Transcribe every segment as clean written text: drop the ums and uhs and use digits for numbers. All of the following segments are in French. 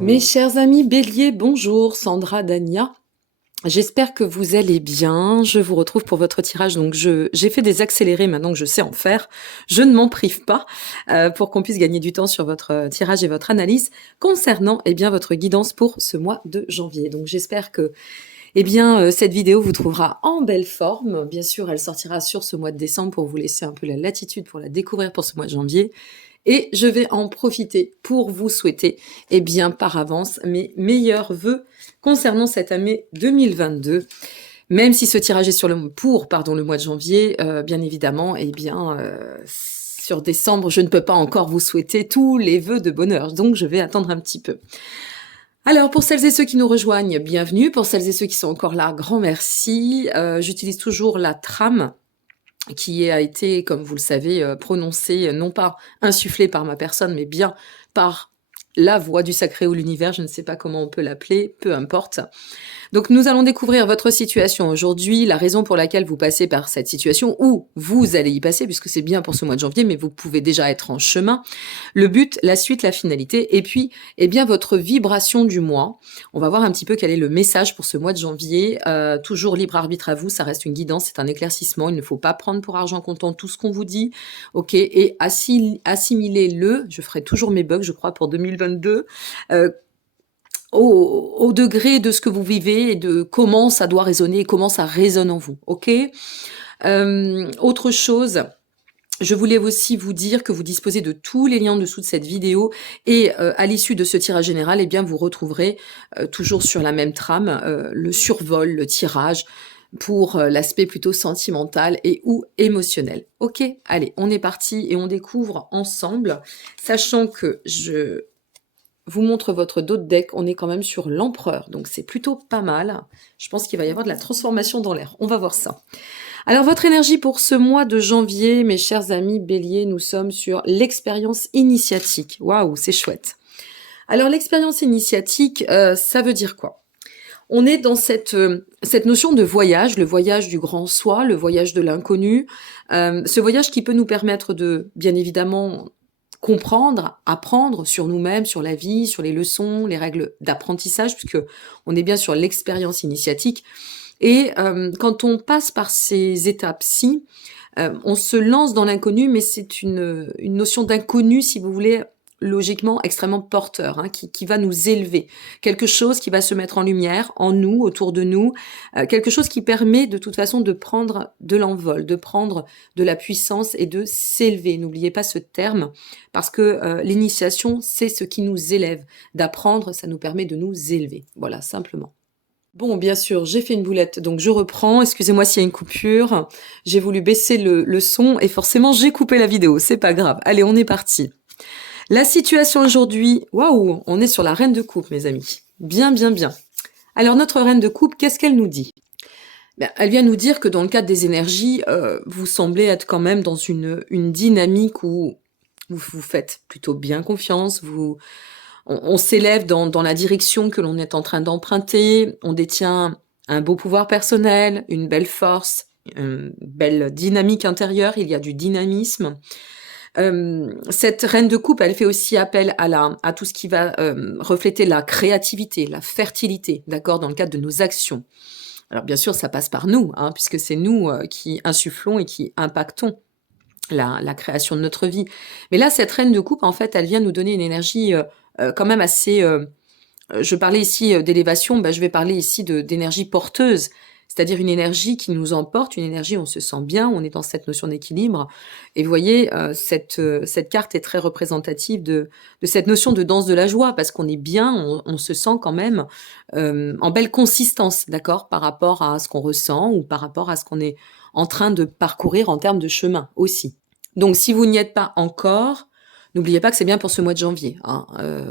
Mes chers amis béliers, bonjour, Sandra Dania. J'espère que vous allez bien. Je vous retrouve pour votre tirage. Donc, j'ai fait des accélérés maintenant que je sais en faire. Je ne m'en prive pas pour qu'on puisse gagner du temps sur votre tirage et votre analyse concernant bien votre guidance pour ce mois de janvier. Donc, j'espère que cette vidéo vous trouvera en belle forme. Bien sûr, elle sortira sur ce mois de décembre pour vous laisser un peu la latitude pour la découvrir pour ce mois de janvier. Et je vais en profiter pour vous souhaiter, par avance, mes meilleurs vœux concernant cette année 2022. Même si ce tirage est sur le mois de janvier, bien évidemment, sur décembre, je ne peux pas encore vous souhaiter tous les vœux de bonheur. Donc, je vais attendre un petit peu. Alors, pour celles et ceux qui nous rejoignent, bienvenue. Pour celles et ceux qui sont encore là, grand merci. J'utilise toujours la trame qui a été, comme vous le savez, prononcée, non pas insufflée par ma personne, mais bien par la voix du sacré ou l'univers, je ne sais pas comment on peut l'appeler, peu importe. Donc nous allons découvrir votre situation aujourd'hui, la raison pour laquelle vous passez par cette situation, ou vous allez y passer, puisque c'est bien pour ce mois de janvier, mais vous pouvez déjà être en chemin. Le but, la suite, la finalité, et puis, votre vibration du mois. On va voir un petit peu quel est le message pour ce mois de janvier. Toujours libre arbitre à vous, ça reste une guidance, c'est un éclaircissement, il ne faut pas prendre pour argent comptant tout ce qu'on vous dit, ok, et assimilez-le, je ferai toujours mes bugs, je crois, pour 2022, au degré de ce que vous vivez et de comment ça doit résonner et comment ça résonne en vous, ok. Autre chose, je voulais aussi vous dire que vous disposez de tous les liens en dessous de cette vidéo et à l'issue de ce tirage général, vous retrouverez toujours sur la même trame le survol, le tirage pour l'aspect plutôt sentimental et ou émotionnel. Ok, allez, on est parti et on découvre ensemble, sachant que je vous montre votre dos de deck, on est quand même sur l'empereur, donc c'est plutôt pas mal. Je pense qu'il va y avoir de la transformation dans l'air, on va voir ça. Alors votre énergie pour ce mois de janvier, mes chers amis béliers, nous sommes sur l'expérience initiatique. Waouh, c'est chouette. Alors l'expérience initiatique, ça veut dire quoi? On est dans cette notion de voyage, le voyage du grand soi, le voyage de l'inconnu, ce voyage qui peut nous permettre de, bien évidemment, comprendre, apprendre sur nous-mêmes, sur la vie, sur les leçons, les règles d'apprentissage, puisque on est bien sur l'expérience initiatique. Et quand on passe par ces étapes-ci, on se lance dans l'inconnu, mais c'est une notion d'inconnu, si vous voulez, logiquement extrêmement porteur, hein, qui va nous élever. Quelque chose qui va se mettre en lumière, en nous, autour de nous, quelque chose qui permet de toute façon de prendre de l'envol, de prendre de la puissance et de s'élever. N'oubliez pas ce terme, parce que l'initiation, c'est ce qui nous élève. D'apprendre, ça nous permet de nous élever. Voilà, simplement. Bon, bien sûr, j'ai fait une boulette, donc je reprends. Excusez-moi s'il y a une coupure. J'ai voulu baisser le son et forcément, j'ai coupé la vidéo. C'est pas grave. Allez, on est parti. La situation aujourd'hui, waouh, on est sur la reine de coupe, mes amis. Bien, bien, bien. Alors, notre reine de coupe, qu'est-ce qu'elle nous dit? Elle vient nous dire que dans le cadre des énergies, vous semblez être quand même dans une dynamique où vous vous faites plutôt bien confiance, on s'élève dans la direction que l'on est en train d'emprunter, on détient un beau pouvoir personnel, une belle force, une belle dynamique intérieure, il y a du dynamisme. Cette reine de coupe, elle fait aussi appel à tout ce qui va refléter la créativité, la fertilité, d'accord, dans le cadre de nos actions. Alors bien sûr, ça passe par nous, hein, puisque c'est nous qui insufflons et qui impactons la création de notre vie. Mais là, cette reine de coupe, en fait, elle vient nous donner une énergie quand même assez... je parlais ici d'élévation, je vais parler ici d'énergie porteuse, c'est-à-dire une énergie qui nous emporte, une énergie où on se sent bien, on est dans cette notion d'équilibre. Et vous voyez, cette carte est très représentative de cette notion de danse de la joie, parce qu'on est bien, on se sent quand même en belle consistance, d'accord, par rapport à ce qu'on ressent ou par rapport à ce qu'on est en train de parcourir en termes de chemin aussi. Donc si vous n'y êtes pas encore, n'oubliez pas que c'est bien pour ce mois de janvier, hein.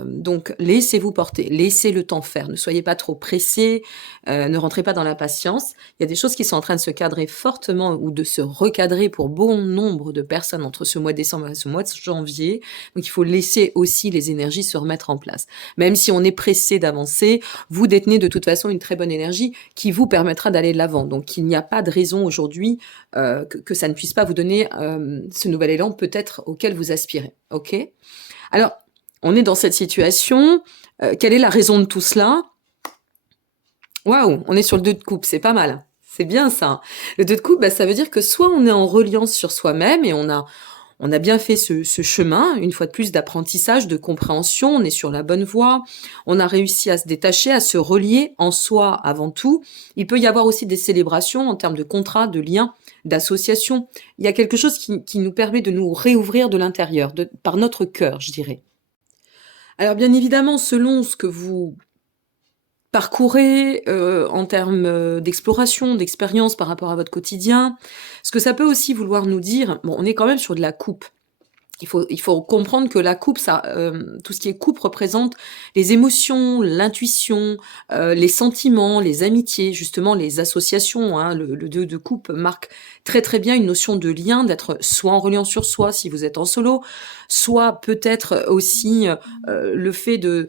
Donc laissez-vous porter, laissez le temps faire, ne soyez pas trop pressés, ne rentrez pas dans l'impatience. Il y a des choses qui sont en train de se cadrer fortement ou de se recadrer pour bon nombre de personnes entre ce mois de décembre et ce mois de janvier. Donc il faut laisser aussi les énergies se remettre en place. Même si on est pressé d'avancer, vous détenez de toute façon une très bonne énergie qui vous permettra d'aller de l'avant. Donc il n'y a pas de raison aujourd'hui que ça ne puisse pas vous donner ce nouvel élan peut-être auquel vous aspirez. Ok ? Alors, On est dans cette situation. Quelle est la raison de tout cela? Waouh, on est sur le 2 de coupe, c'est pas mal. C'est bien ça. Le 2 de coupe, bah, ça veut dire que soit on est en reliance sur soi-même et on a bien fait ce chemin, une fois de plus, d'apprentissage, de compréhension, on est sur la bonne voie, on a réussi à se détacher, à se relier en soi avant tout. Il peut y avoir aussi des célébrations en termes de contrats, de liens, d'associations. Il y a quelque chose qui nous permet de nous réouvrir de l'intérieur, par notre cœur, je dirais. Alors bien évidemment, selon ce que vous parcourez en termes d'exploration, d'expérience par rapport à votre quotidien, ce que ça peut aussi vouloir nous dire, bon, on est quand même sur de la coupe. Il faut comprendre que la coupe, ça, tout ce qui est coupe représente les émotions, l'intuition, les sentiments, les amitiés, justement les associations. Hein, le 2 de coupe marque très très bien une notion de lien, d'être soit en reliant sur soi si vous êtes en solo, soit peut-être aussi le fait de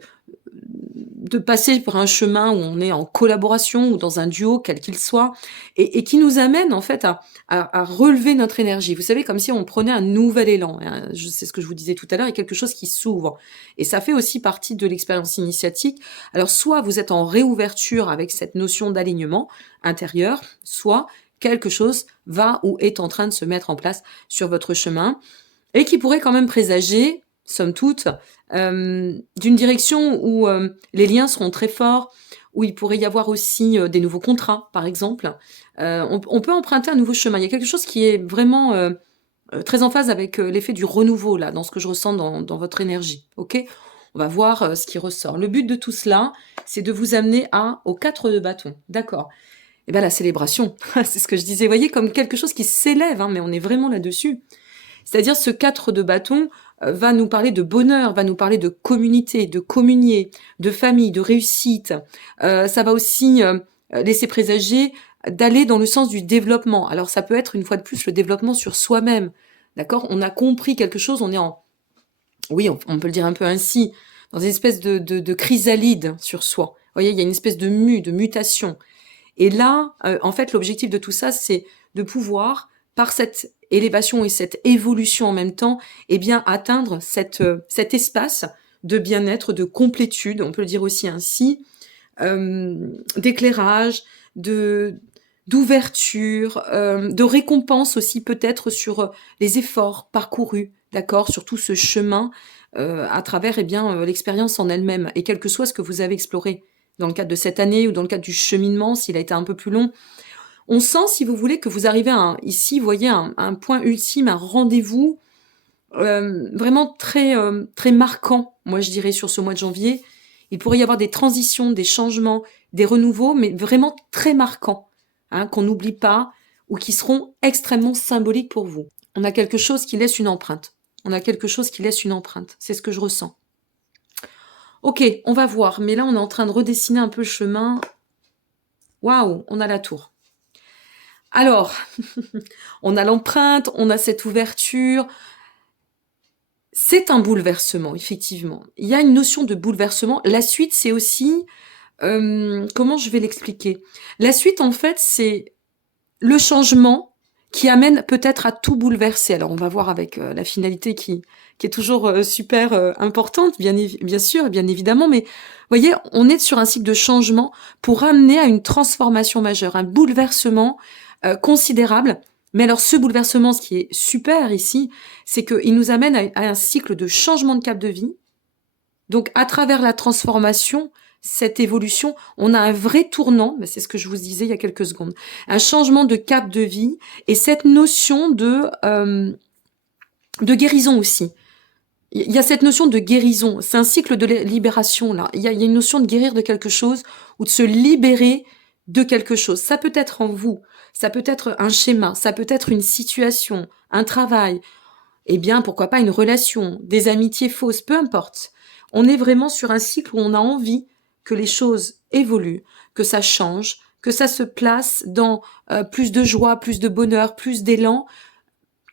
passer par un chemin où on est en collaboration ou dans un duo, quel qu'il soit, et qui nous amène en fait à relever notre énergie. Vous savez, comme si on prenait un nouvel élan. Hein. C'est ce que je vous disais tout à l'heure, il y a quelque chose qui s'ouvre. Et ça fait aussi partie de l'expérience initiatique. Alors, soit vous êtes en réouverture avec cette notion d'alignement intérieur, soit quelque chose va ou est en train de se mettre en place sur votre chemin et qui pourrait quand même présager, somme toute, d'une direction où les liens seront très forts, où il pourrait y avoir aussi des nouveaux contrats, par exemple. On peut emprunter un nouveau chemin. Il y a quelque chose qui est vraiment très en phase avec l'effet du renouveau, là, dans ce que je ressens dans votre énergie. Ok, on va voir ce qui ressort. Le but de tout cela, c'est de vous amener aux 4 de bâton. D'accord. Et bien la célébration, c'est ce que je disais. Vous voyez, comme quelque chose qui s'élève, hein, mais on est vraiment là-dessus. C'est-à-dire ce 4 de bâton va nous parler de bonheur, va nous parler de communauté, de communier, de famille, de réussite. Ça va aussi laisser présager d'aller dans le sens du développement. Alors ça peut être une fois de plus le développement sur soi-même. D'accord? On a compris quelque chose, on est oui, on peut le dire un peu ainsi, dans une espèce de chrysalide sur soi. Vous voyez, il y a une espèce de de mutation. Et là, en fait, l'objectif de tout ça, c'est de pouvoir, par cette élévation et cette évolution en même temps, eh bien, atteindre cet espace de bien-être, de complétude, on peut le dire aussi ainsi, d'éclairage, d'ouverture, de récompense aussi peut-être sur les efforts parcourus, d'accord, sur tout ce chemin à travers eh bien l'expérience en elle-même et quel que soit ce que vous avez exploré dans le cadre de cette année ou dans le cadre du cheminement, s'il a été un peu plus long. On sent, si vous voulez, que vous arrivez ici, vous voyez, un point ultime, un rendez-vous vraiment très, très marquant, moi je dirais, sur ce mois de janvier. Il pourrait y avoir des transitions, des changements, des renouveaux, mais vraiment très marquants, hein, qu'on n'oublie pas ou qui seront extrêmement symboliques pour vous. On a quelque chose qui laisse une empreinte. On a quelque chose qui laisse une empreinte. C'est ce que je ressens. Ok, on va voir. Mais là, on est en train de redessiner un peu le chemin. Waouh, on a la tour. Alors, on a l'empreinte, on a cette ouverture. C'est un bouleversement, effectivement. Il y a une notion de bouleversement. La suite, c'est aussi... comment je vais l'expliquer? La suite, en fait, c'est le changement qui amène peut-être à tout bouleverser. Alors, on va voir avec la finalité qui est toujours super importante, bien sûr, et bien évidemment, mais vous voyez, on est sur un cycle de changement pour amener à une transformation majeure, un bouleversement considérable. Mais alors, ce bouleversement, ce qui est super ici, c'est qu'il nous amène à un cycle de changement de cap de vie. Donc, à travers la transformation, cette évolution, on a un vrai tournant, c'est ce que je vous disais il y a quelques secondes, un changement de cap de vie et cette notion de guérison aussi. Il y a cette notion de guérison, c'est un cycle de libération là. Il y a une notion de guérir de quelque chose ou de se libérer de quelque chose. Ça peut être en vous, ça peut être un schéma, ça peut être une situation, un travail, eh bien pourquoi pas une relation, des amitiés fausses, peu importe. On est vraiment sur un cycle où on a envie que les choses évoluent, que ça change, que ça se place dans plus de joie, plus de bonheur, plus d'élan,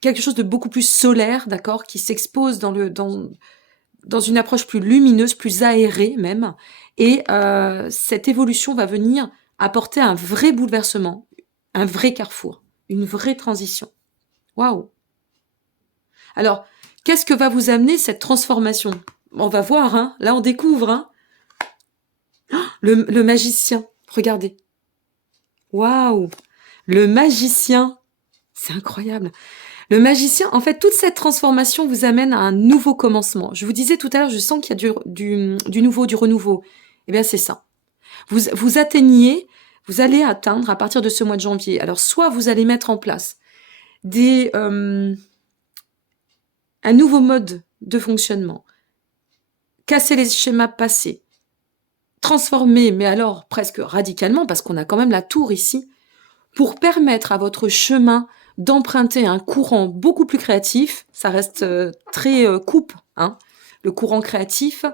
quelque chose de beaucoup plus solaire, d'accord, qui s'expose dans une approche plus lumineuse, plus aérée même. Et cette évolution va venir apporter un vrai bouleversement, un vrai carrefour, une vraie transition. Waouh! Alors, qu'est-ce que va vous amener cette transformation? On va voir, hein. Là, on découvre, hein. Le magicien, regardez. Waouh! Le magicien, c'est incroyable. Le magicien, en fait, toute cette transformation vous amène à un nouveau commencement. Je vous disais tout à l'heure, je sens qu'il y a du nouveau, du renouveau. Eh bien, c'est ça. Vous atteignez, vous allez atteindre à partir de ce mois de janvier. Alors, soit vous allez mettre en place un nouveau mode de fonctionnement, casser les schémas passés, transformer, mais alors presque radicalement, parce qu'on a quand même la tour ici, pour permettre à votre chemin d'emprunter un courant beaucoup plus créatif. Ça reste très coupe, hein, le courant créatif.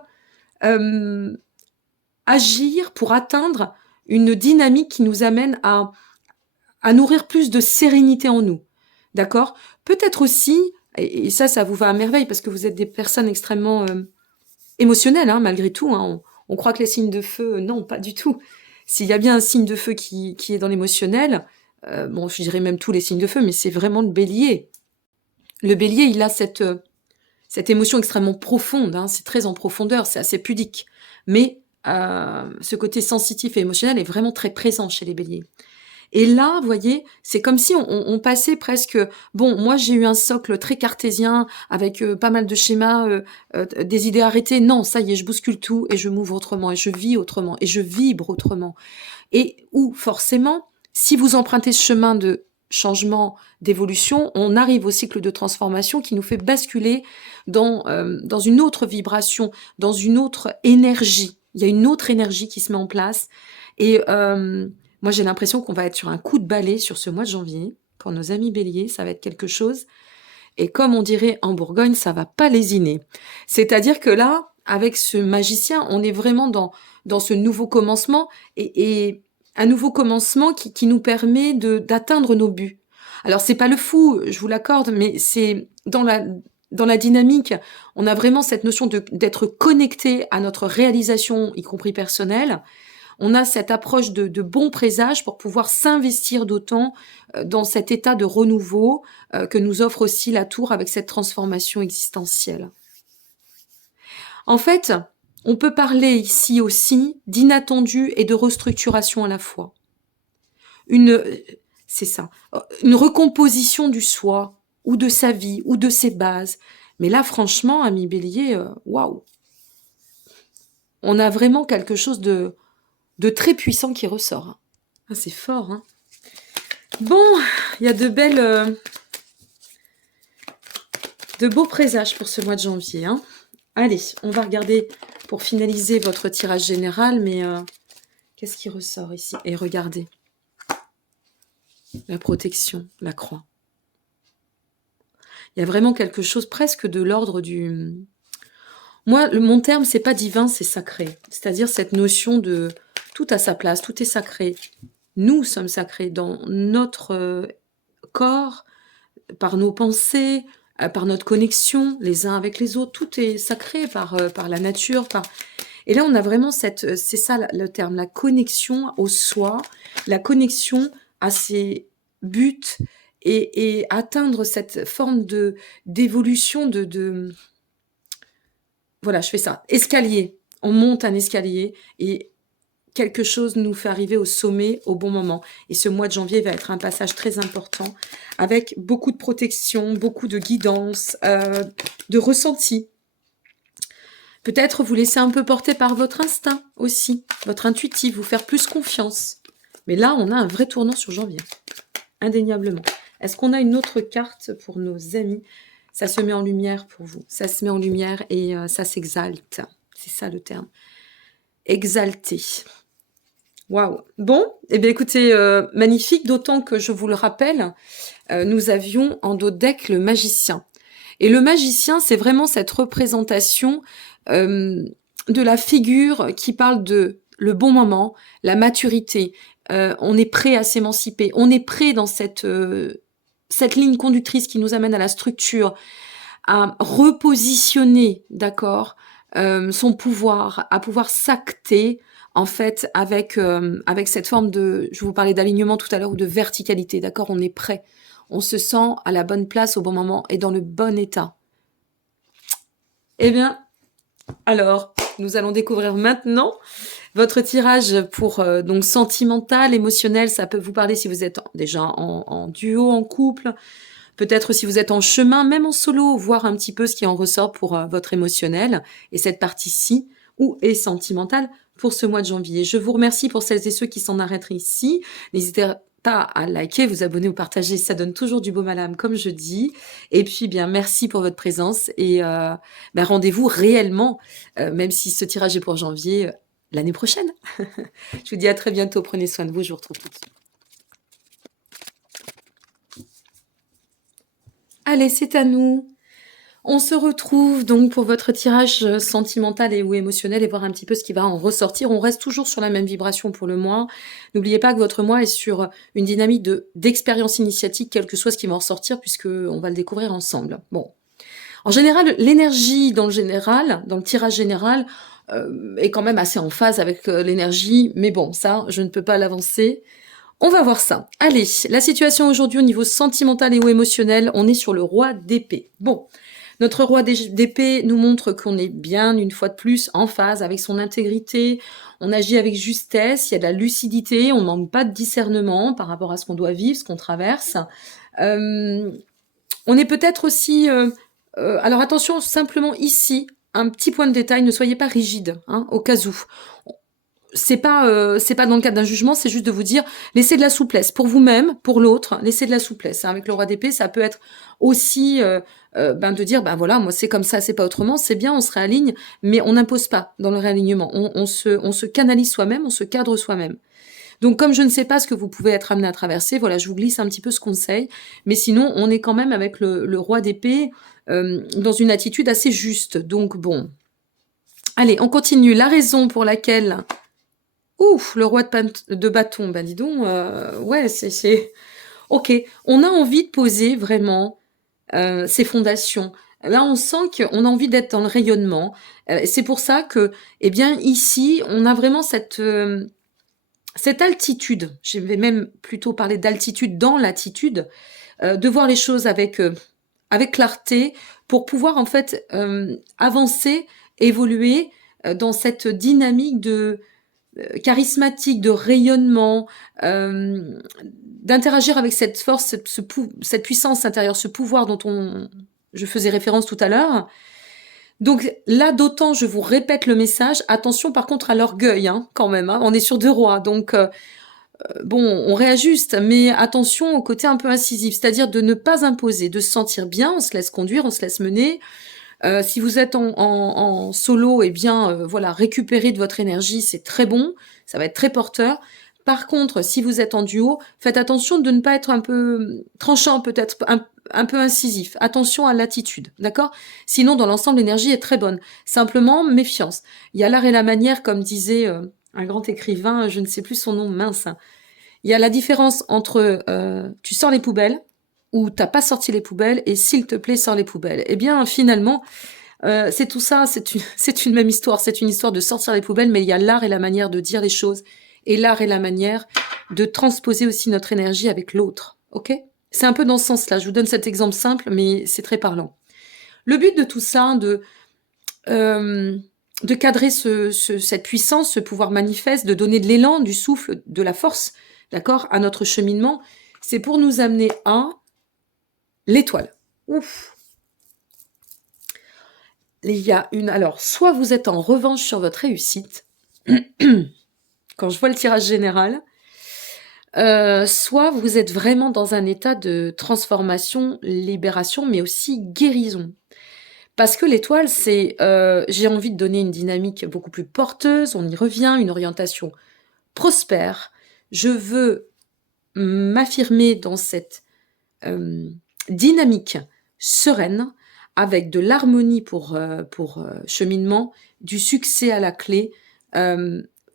Agir pour atteindre une dynamique qui nous amène à nourrir plus de sérénité en nous. D'accord? Peut-être aussi, et ça vous va à merveille parce que vous êtes des personnes extrêmement émotionnelles, hein, malgré tout. Hein. On croit que les signes de feu, non, pas du tout. S'il y a bien un signe de feu qui est dans l'émotionnel, bon, je dirais même tous les signes de feu, mais c'est vraiment le bélier. Le bélier, il a cette émotion extrêmement profonde, hein, c'est très en profondeur, c'est assez pudique. Mais ce côté sensitif et émotionnel est vraiment très présent chez les béliers. Et là, vous voyez, c'est comme si on passait presque... Bon, moi, j'ai eu un socle très cartésien, avec pas mal de schémas, des idées arrêtées. Non, ça y est, je bouscule tout, et je m'ouvre autrement, et je vis autrement, et je vibre autrement. Et où, forcément, si vous empruntez ce chemin de changement, d'évolution, on arrive au cycle de transformation qui nous fait basculer dans une autre vibration, dans une autre énergie. Il y a une autre énergie qui se met en place. Et moi, j'ai l'impression qu'on va être sur un coup de balai sur ce mois de janvier. Pour nos amis béliers, ça va être quelque chose. Et comme on dirait en Bourgogne, ça va pas lésiner. C'est-à-dire que là, avec ce magicien, on est vraiment dans ce nouveau commencement et un nouveau commencement qui nous permet d'atteindre nos buts. Alors, c'est pas le fou, je vous l'accorde, mais c'est dans la dynamique, on a vraiment cette notion d'être connecté à notre réalisation, y compris personnelle. On a cette approche de bon présage pour pouvoir s'investir d'autant dans cet état de renouveau que nous offre aussi la tour avec cette transformation existentielle. En fait, on peut parler ici aussi d'inattendu et de restructuration à la fois. C'est ça, une recomposition du soi, ou de sa vie, ou de ses bases. Mais là, franchement, ami Bélier, waouh! On a vraiment quelque chose de très puissant qui ressort. Ah, c'est fort, hein. Bon, il y a de beaux présages pour ce mois de janvier, hein. Allez, on va regarder pour finaliser votre tirage général, mais qu'est-ce qui ressort ici? Et regardez, la protection, la croix. Il y a vraiment quelque chose presque de l'ordre du... Moi, mon terme, c'est pas divin, c'est sacré. C'est-à-dire cette notion de tout à sa place, tout est sacré. Nous sommes sacrés dans notre corps, par nos pensées, par notre connexion les uns avec les autres. Tout est sacré par la nature. Et là, on a vraiment c'est ça le terme, la connexion au soi, la connexion à ses buts et atteindre cette forme d'évolution voilà, je fais ça. Escalier. On monte un escalier et quelque chose nous fait arriver au sommet au bon moment. Et ce mois de janvier va être un passage très important avec beaucoup de protection, beaucoup de guidance, de ressenti. Peut-être vous laisser un peu porter par votre instinct aussi, votre intuitif, vous faire plus confiance. Mais là, on a un vrai tournant sur janvier, indéniablement. Est-ce qu'on a une autre carte pour nos amis? Ça se met en lumière pour vous. Ça se met en lumière et ça s'exalte. C'est ça le terme. Exalté. Waouh. Bon, eh bien écoutez, magnifique, d'autant que je vous le rappelle, nous avions en dos de deck le magicien. Et le magicien, c'est vraiment cette représentation de la figure qui parle de le bon moment, la maturité. On est prêt à s'émanciper. On est prêt dans cette ligne conductrice qui nous amène à la structure, à repositionner, d'accord, son pouvoir, à pouvoir s'acter, en fait, avec cette forme de, je vous parlais d'alignement tout à l'heure, ou de verticalité, d'accord, on est prêt. On se sent à la bonne place au bon moment et dans le bon état. Eh bien, Alors, nous allons découvrir maintenant votre tirage pour donc sentimental, émotionnel. Ça peut vous parler si vous êtes déjà en duo, en couple, peut-être si vous êtes en chemin, même en solo, voir un petit peu ce qui en ressort pour votre émotionnel et cette partie-ci ou est sentimentale pour ce mois de janvier. Je vous remercie pour celles et ceux qui s'en arrêteraient ici. N'hésitez pas à liker, vous abonner ou partager, ça donne toujours du baume à l'âme, comme je dis. Et puis, bien, merci pour votre présence et ben, rendez-vous réellement, même si ce tirage est pour janvier, l'année prochaine. Je vous dis à très bientôt, prenez soin de vous, je vous retrouve tout de suite. Allez, c'est à nous. On se retrouve donc pour votre tirage sentimental et ou émotionnel et voir un petit peu ce qui va en ressortir. On reste toujours sur la même vibration pour le mois. N'oubliez pas que votre mois est sur une dynamique d'expérience initiatique, quel que soit ce qui va en ressortir, puisque on va le découvrir ensemble. Bon. En général, l'énergie dans le tirage général, est quand même assez en phase avec l'énergie, mais bon, ça, je ne peux pas l'avancer. On va voir ça. Allez, la situation aujourd'hui au niveau sentimental et ou émotionnel, on est sur le roi d'épée. Bon, notre roi d'épée nous montre qu'on est bien, une fois de plus, en phase avec son intégrité, on agit avec justesse, il y a de la lucidité, on ne manque pas de discernement par rapport à ce qu'on doit vivre, ce qu'on traverse. On est peut-être aussi... alors attention, simplement ici, un petit point de détail, ne soyez pas rigide, hein, au cas où. C'est pas dans le cadre d'un jugement, c'est juste de vous dire laissez de la souplesse pour vous-même, pour l'autre, laissez de la souplesse. Avec le roi d'épée, ça peut être aussi ben de dire ben voilà, moi c'est comme ça, c'est pas autrement, c'est bien, on se réaligne, mais on n'impose pas dans le réalignement. On se canalise soi-même, on se cadre soi-même. Donc comme je ne sais pas ce que vous pouvez être amené à traverser, voilà, je vous glisse un petit peu ce conseil, mais sinon on est quand même avec le roi d'épée dans une attitude assez juste. Donc bon, allez, on continue. La raison pour laquelle ouf, le roi de bâton, ben dis donc, ouais, c'est... Ok, on a envie de poser vraiment ses fondations. Là, on sent qu'on a envie d'être dans le rayonnement. C'est pour ça que, eh bien, ici, on a vraiment cette altitude. Je vais même plutôt parler d'altitude dans l'attitude, de voir les choses avec clarté pour pouvoir en fait avancer, évoluer dans cette dynamique de charismatique, de rayonnement, d'interagir avec cette force, cette puissance intérieure, ce pouvoir dont je faisais référence tout à l'heure. Donc là, d'autant, je vous répète le message, attention par contre à l'orgueil, hein, quand même, hein, on est sur 2 rois, donc bon, on réajuste, mais attention au côté un peu incisif, c'est-à-dire de ne pas imposer, de se sentir bien, on se laisse conduire, on se laisse mener. Si vous êtes en solo, eh bien, voilà, récupérer de votre énergie, c'est très bon, ça va être très porteur. Par contre, si vous êtes en duo, faites attention de ne pas être un peu tranchant, peut-être un peu incisif. Attention à l'attitude, d'accord? Sinon, dans l'ensemble, l'énergie est très bonne. Simplement, méfiance. Il y a l'art et la manière, comme disait un grand écrivain, je ne sais plus son nom, mince. Il y a la différence entre tu sors les poubelles ou t'as pas sorti les poubelles et s'il te plaît, sors les poubelles. Eh bien, finalement, c'est tout ça, c'est une même histoire. C'est une histoire de sortir les poubelles, mais il y a l'art et la manière de dire les choses et l'art et la manière de transposer aussi notre énergie avec l'autre. Ok? C'est un peu dans ce sens-là. Je vous donne cet exemple simple, mais c'est très parlant. Le but de tout ça, de cadrer cette puissance, ce pouvoir manifeste, de donner de l'élan, du souffle, de la force, d'accord, à notre cheminement, c'est pour nous amener à l'étoile. Ouf. Il y a une... Alors, soit vous êtes en revanche sur votre réussite, quand je vois le tirage général, soit vous êtes vraiment dans un état de transformation, libération, mais aussi guérison. Parce que l'étoile, c'est, j'ai envie de donner une dynamique beaucoup plus porteuse, on y revient, une orientation prospère. Je veux m'affirmer dans cette dynamique sereine, avec de l'harmonie pour cheminement, du succès à la clé.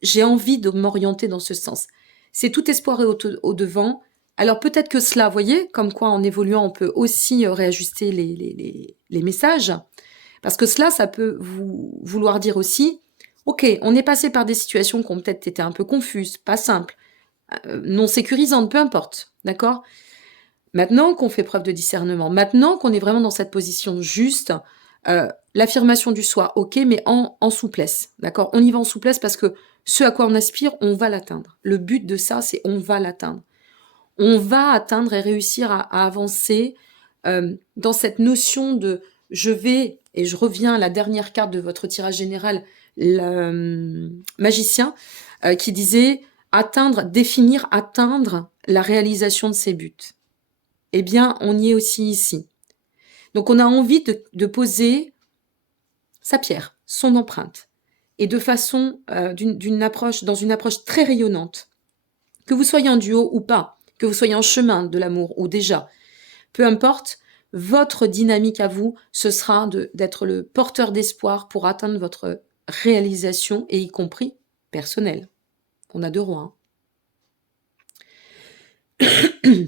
J'ai envie de m'orienter dans ce sens. C'est tout espoir au devant. Alors peut-être que cela, vous voyez, comme quoi en évoluant, on peut aussi réajuster les messages. Parce que cela, ça peut vouloir dire aussi, ok, on est passé par des situations qui ont peut-être été un peu confuses, pas simples, non sécurisantes, peu importe, d'accord? Maintenant qu'on fait preuve de discernement, maintenant qu'on est vraiment dans cette position juste, L'affirmation du soir, ok, mais en souplesse, d'accord? On y va en souplesse parce que ce à quoi on aspire, on va l'atteindre. Le but de ça, c'est on va l'atteindre. On va atteindre et réussir à avancer dans cette notion de je vais, et je reviens à la dernière carte de votre tirage général, le magicien, qui disait atteindre, définir, atteindre la réalisation de ses buts. Eh bien, on y est aussi ici. Donc, on a envie de poser sa pierre, son empreinte, et de façon, d'une approche, dans une approche très rayonnante. Que vous soyez en duo ou pas, que vous soyez en chemin de l'amour ou déjà, peu importe, votre dynamique à vous, ce sera d'être le porteur d'espoir pour atteindre votre réalisation, et y compris personnelle. On a deux rois.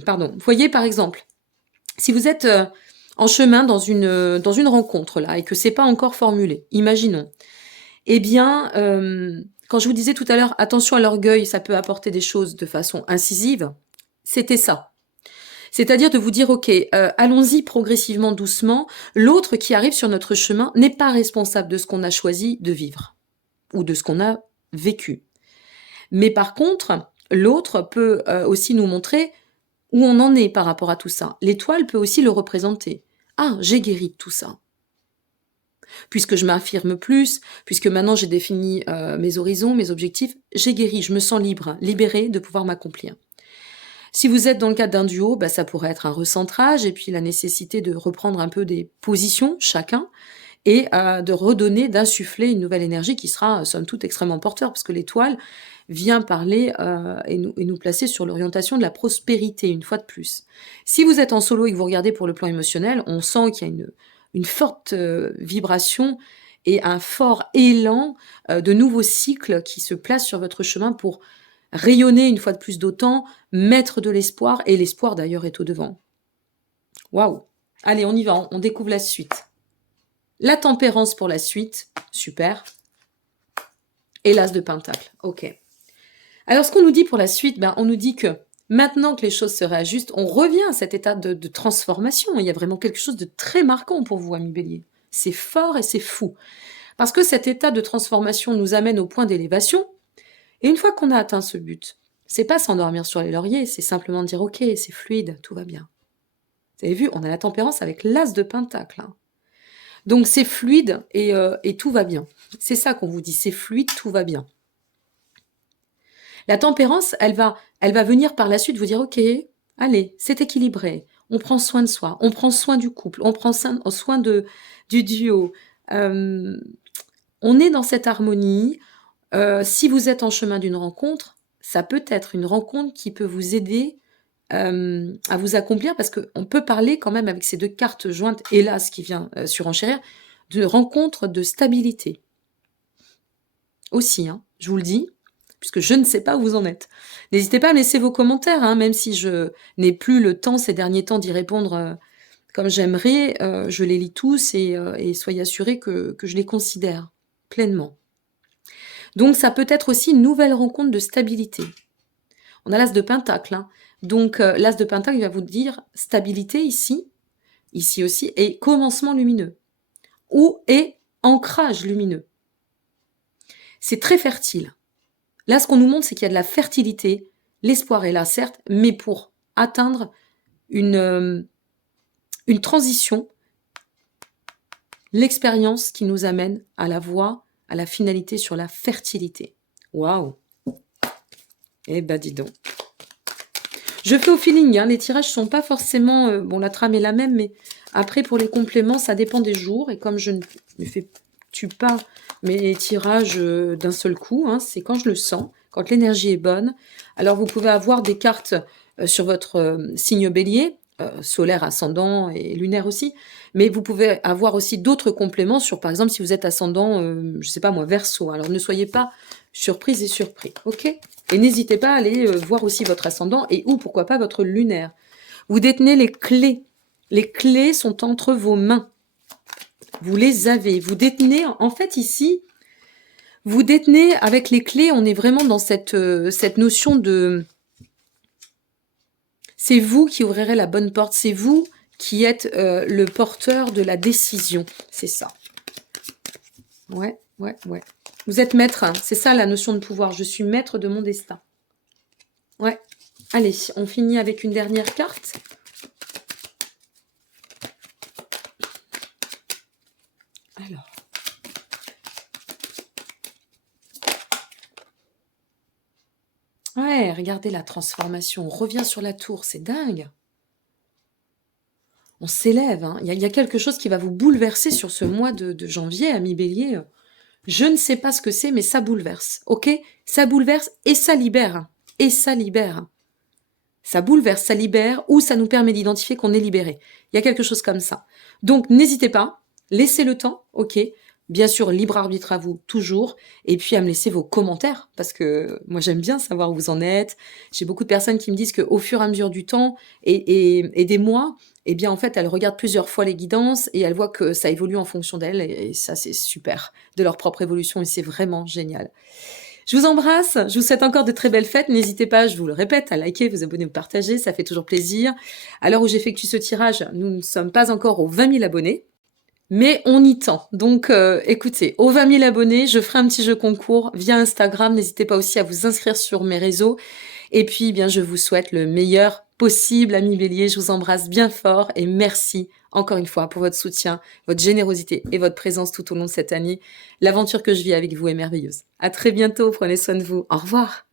Pardon. Vous voyez, par exemple, si vous êtes en chemin dans une rencontre, là, et que c'est pas encore formulé, imaginons, eh bien, quand je vous disais tout à l'heure, attention à l'orgueil, ça peut apporter des choses de façon incisive, c'était ça. C'est-à-dire de vous dire, ok, allons-y progressivement, doucement. L'autre qui arrive sur notre chemin n'est pas responsable de ce qu'on a choisi de vivre ou de ce qu'on a vécu. Mais par contre, l'autre peut aussi nous montrer où on en est par rapport à tout ça. L'étoile peut aussi le représenter. Ah, j'ai guéri de tout ça. Puisque je m'affirme plus, puisque maintenant j'ai défini mes horizons, mes objectifs, j'ai guéri, je me sens libre, libérée de pouvoir m'accomplir. Si vous êtes dans le cadre d'un duo, bah, ça pourrait être un recentrage et puis la nécessité de reprendre un peu des positions chacun et de redonner, d'insuffler une nouvelle énergie qui sera, somme toute, extrêmement porteur, parce que l'étoile vient parler et nous placer sur l'orientation de la prospérité, une fois de plus. Si vous êtes en solo et que vous regardez pour le plan émotionnel, on sent qu'il y a une forte vibration et un fort élan de nouveaux cycles qui se placent sur votre chemin pour rayonner une fois de plus d'autant, mettre de l'espoir, et l'espoir d'ailleurs est au devant. Waouh! Allez, on y va, on découvre la suite. La tempérance pour la suite, super. Et l'as de pentacle, ok. Alors ce qu'on nous dit pour la suite, on nous dit que maintenant que les choses se réajustent, on revient à cet état de transformation. Il y a vraiment quelque chose de très marquant pour vous, amis Bélier. C'est fort et c'est fou. Parce que cet état de transformation nous amène au point d'élévation. Et une fois qu'on a atteint ce but, c'est pas s'endormir sur les lauriers, c'est simplement dire ok, c'est fluide, tout va bien. Vous avez vu, on a la tempérance avec l'as de pentacle. Hein. Donc c'est fluide et tout va bien. C'est ça qu'on vous dit, c'est fluide, tout va bien. La tempérance, elle va venir par la suite vous dire ok, allez, c'est équilibré, on prend soin de soi, on prend soin du couple, on prend soin du duo. On est dans cette harmonie. Si vous êtes en chemin d'une rencontre, ça peut être une rencontre qui peut vous aider à vous accomplir, parce qu'on peut parler quand même avec ces deux cartes jointes, hélas, qui vient surenchérir, de rencontre de stabilité. Aussi, hein, je vous le dis, puisque je ne sais pas où vous en êtes. N'hésitez pas à me laisser vos commentaires, hein, même si je n'ai plus le temps ces derniers temps d'y répondre comme j'aimerais, je les lis tous et soyez assurés que je les considère pleinement. Donc ça peut être aussi une nouvelle rencontre de stabilité. On a l'as de pentacle, hein. Donc l'as de pentacle il va vous dire stabilité ici aussi, et commencement lumineux, et ancrage lumineux. C'est très fertile. Là, ce qu'on nous montre, c'est qu'il y a de la fertilité, l'espoir est là, certes, mais pour atteindre une transition, l'expérience qui nous amène à la voie, à la finalité sur la fertilité. Waouh! Eh ben, dis donc. Je fais au feeling, hein, les tirages sont pas forcément... la trame est la même, mais après, pour les compléments, ça dépend des jours. Et comme je ne tue pas mes tirages d'un seul coup, hein, c'est quand je le sens, quand l'énergie est bonne. Alors, vous pouvez avoir des cartes sur votre signe bélier, solaire, ascendant et lunaire aussi. Mais vous pouvez avoir aussi d'autres compléments sur, par exemple, si vous êtes ascendant, je sais pas moi, Verseau. Alors, ne soyez pas surprise et surpris, ok? Et n'hésitez pas à aller voir aussi votre ascendant ou pourquoi pas votre lunaire. Vous détenez les clés. Les clés sont entre vos mains. Vous les avez. Vous détenez, en fait ici, vous détenez avec les clés, on est vraiment dans cette notion de... C'est vous qui ouvrirez la bonne porte. C'est vous qui êtes le porteur de la décision. C'est ça. Ouais, ouais, ouais. Vous êtes maître, hein. C'est ça la notion de pouvoir. Je suis maître de mon destin. Ouais. Allez, on finit avec une dernière carte. Alors. Ouais, regardez la transformation. On revient sur la tour, c'est dingue. On s'élève, hein. Il y a quelque chose qui va vous bouleverser sur ce mois de janvier, ami Bélier. Je ne sais pas ce que c'est, mais ça bouleverse, ok? Ça bouleverse et ça libère. Hein. Et ça libère. Hein. Ça bouleverse, ça libère, ou ça nous permet d'identifier qu'on est libéré. Il y a quelque chose comme ça. Donc, n'hésitez pas, laissez le temps, ok? Bien sûr, libre arbitre à vous, toujours. Et puis, à me laisser vos commentaires, parce que moi, j'aime bien savoir où vous en êtes. J'ai beaucoup de personnes qui me disent qu'au fur et à mesure du temps et des mois, eh bien, en fait, elles regardent plusieurs fois les guidances et elles voient que ça évolue en fonction d'elles. Et ça, c'est super, de leur propre évolution. Et c'est vraiment génial. Je vous embrasse, je vous souhaite encore de très belles fêtes. N'hésitez pas, je vous le répète, à liker, vous abonner, vous partager, ça fait toujours plaisir. À l'heure où j'effectue ce tirage, nous ne sommes pas encore aux 20 000 abonnés, mais on y tend. Donc écoutez, aux 20 000 abonnés, je ferai un petit jeu concours via Instagram. N'hésitez pas aussi à vous inscrire sur mes réseaux. Et puis, eh bien, je vous souhaite le meilleur possible, amis Bélier. Je vous embrasse bien fort et merci encore une fois pour votre soutien, votre générosité et votre présence tout au long de cette année. L'aventure que je vis avec vous est merveilleuse. À très bientôt, prenez soin de vous. Au revoir.